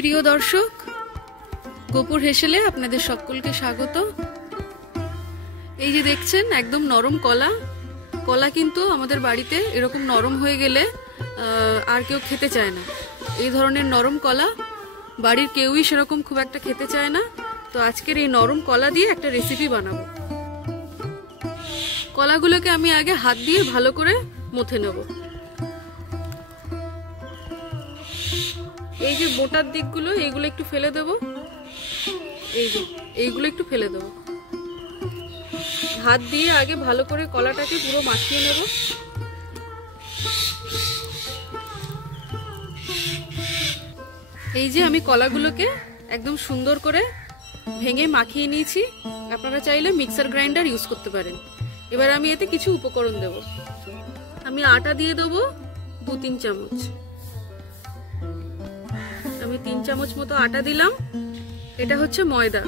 প্রিয় দর্শক, গোপুর হেসেলে আপনাদের সকলকে স্বাগত। এই যে দেখছেন একদম নরম কলা। কলা কিন্তু আমাদের বাড়িতে এরকম নরম হয়ে গেলে আর কেউ খেতে চায় না। এই ধরনের নরম কলা বাড়ির কেউই সেরকম খুব একটা খেতে চায় না। তো আজকের এই নরম কলা দিয়ে একটা রেসিপি বানাবো। কলাগুলোকে আমি আগে হাত দিয়ে ভালো করে মথে নেব। এই যে মোটার দিকগুলো এইগুলো একটু ফেলে দেব, এইগুলো একটু ফেলে দেব। হাত দিয়ে আগে ভালো করে কলাটাকে পুরো মাখিয়ে নেব। এই যে আমি কলাগুলোকে একদম সুন্দর করে ভেঙে মাখিয়ে নিয়েছি। আপনারা চাইলে মিক্সার গ্রাইন্ডার ইউজ করতে পারেন। এবার আমি এতে কিছু উপকরণ দেব। আমি আটা দিয়ে দেবো 2-3 চামচ। আমি 3 চামচ মতো আটা দিলাম। এটা হচ্ছে ময়দা,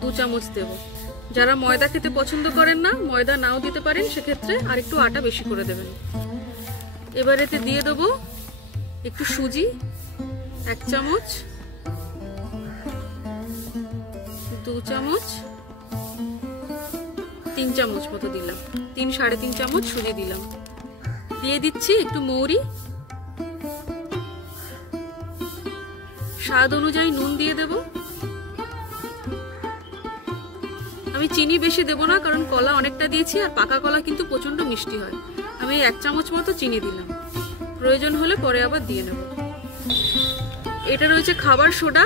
2 চামচ দেব। যারা ময়দা খেতে পছন্দ করেন না, ময়দা নাও দিতে পারেন, সেক্ষেত্রে আর একটু আটা বেশি করে দেবেন। এবার এতে দিয়ে দেবো একটু সুজি, 1 চামচ, 2 চামচ, 3 চামচ মতো দিলাম। 3-3.5 চামচ সুজি দিলাম। দিয়ে দিচ্ছি একটু মৌরি, স্বাদ অনুযায়ী নুন দিয়ে দেব। আমি চিনি বেশি দেব না, কারণ কলা অনেকটা দিয়েছি আর পাকা কলা কিন্তু প্রচন্ড মিষ্টি হয়। আমি 1 চামচ মতো চিনি দিলাম, প্রয়োজন হলে পরে আবার দিয়ে নেব। এটা রয়েছে খাবার সোডা।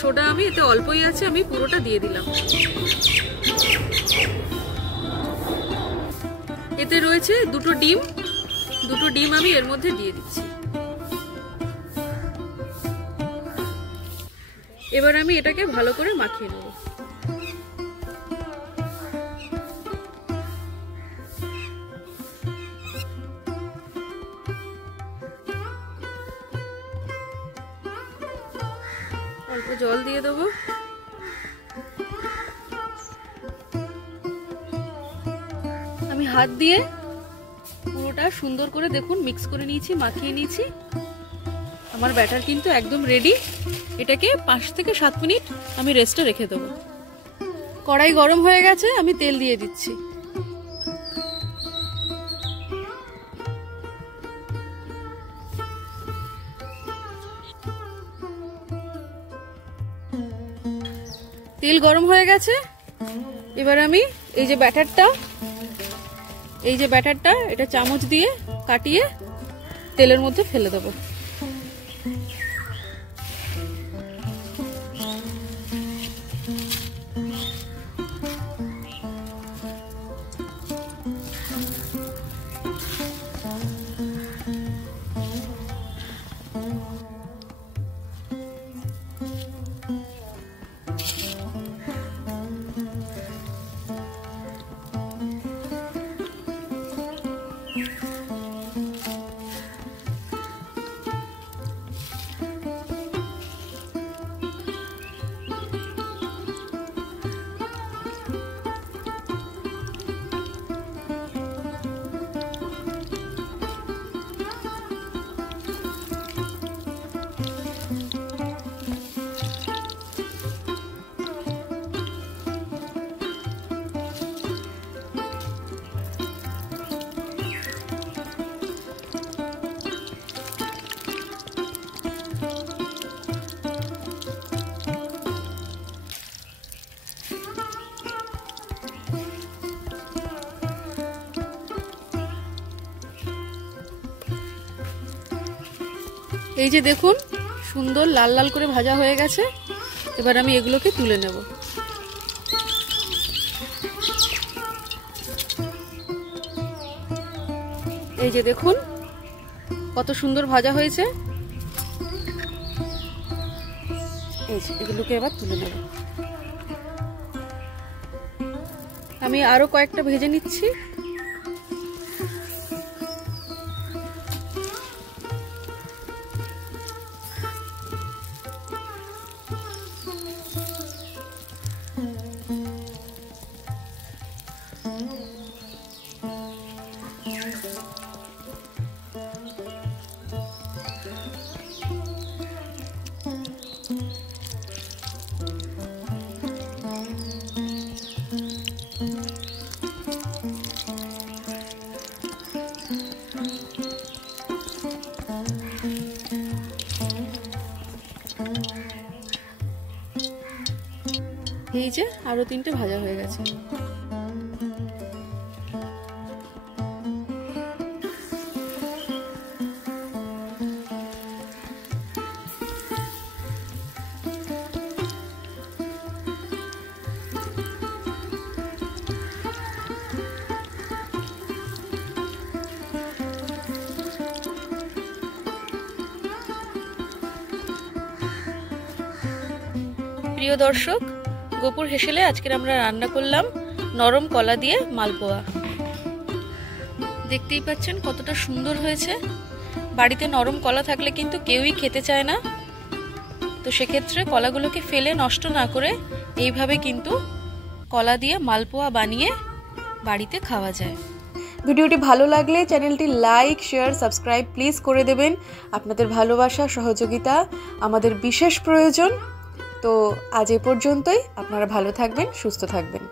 সোডা আমি এতে অল্পই আছে, আমি পুরোটা দিয়ে দিলাম। এতে রয়েছে 2টো ডিম, 2টো ডিম আমি এর মধ্যে দিয়ে দিচ্ছি। এবার আমি এটাকে ভালো করে মাখিয়ে নেব। অল্প জল দিয়ে দেবো। আমি হাত দিয়ে পুরোটা সুন্দর করে দেখুন মিক্স করে নিয়েছি, মাখিয়ে নিয়েছি। আমার ব্যাটার কিন্তু একদম রেডি। এটাকে 5-7 মিনিট আমি রেস্টে রেখে দেবো। কড়াই গরম হয়ে গেছে, আমি তেল দিয়ে দিচ্ছি। তেল গরম হয়ে গেছে। এবার আমি এই যে ব্যাটারটা এটা চামচ দিয়ে কাটিয়ে তেলের মধ্যে ফেলে দেবো। এই যে দেখুন সুন্দর লাল লাল করে ভাজা হয়ে গেছে। এবার আমি এগুলোকে তুলে নেব। এই যে দেখুন কত সুন্দর ভাজা হয়েছে। এই যে এগুলোকে এবার তুলে নেব। আমি আরো কয়েকটা ভেজে নিচ্ছি। এই যে আরো 3টে ভাজা হয়ে গেছে। প্রিয় দর্শক, গোপুর হেসেলে আজকের আমরা রান্না করলাম নরম কলা দিয়ে মালপোয়া। দেখতেই পাচ্ছেন কতটা সুন্দর হয়েছে। বাড়িতে নরম কলা থাকলে কিন্তু কেউই খেতে চায় না, তো সেক্ষেত্রে কলাগুলোকে ফেলে নষ্ট না করে এইভাবে কিন্তু কলা দিয়ে মালপোয়া বানিয়ে বাড়িতে খাওয়া যায়। ভিডিওটি ভালো লাগলে চ্যানেলটি লাইক, শেয়ার, সাবস্ক্রাইব প্লিজ করে দেবেন। আপনাদের ভালোবাসা, সহযোগিতা আমাদের বিশেষ প্রয়োজন। তো আজ এ পর্যন্তই। আপনারা ভালো থাকবেন, সুস্থ থাকবেন।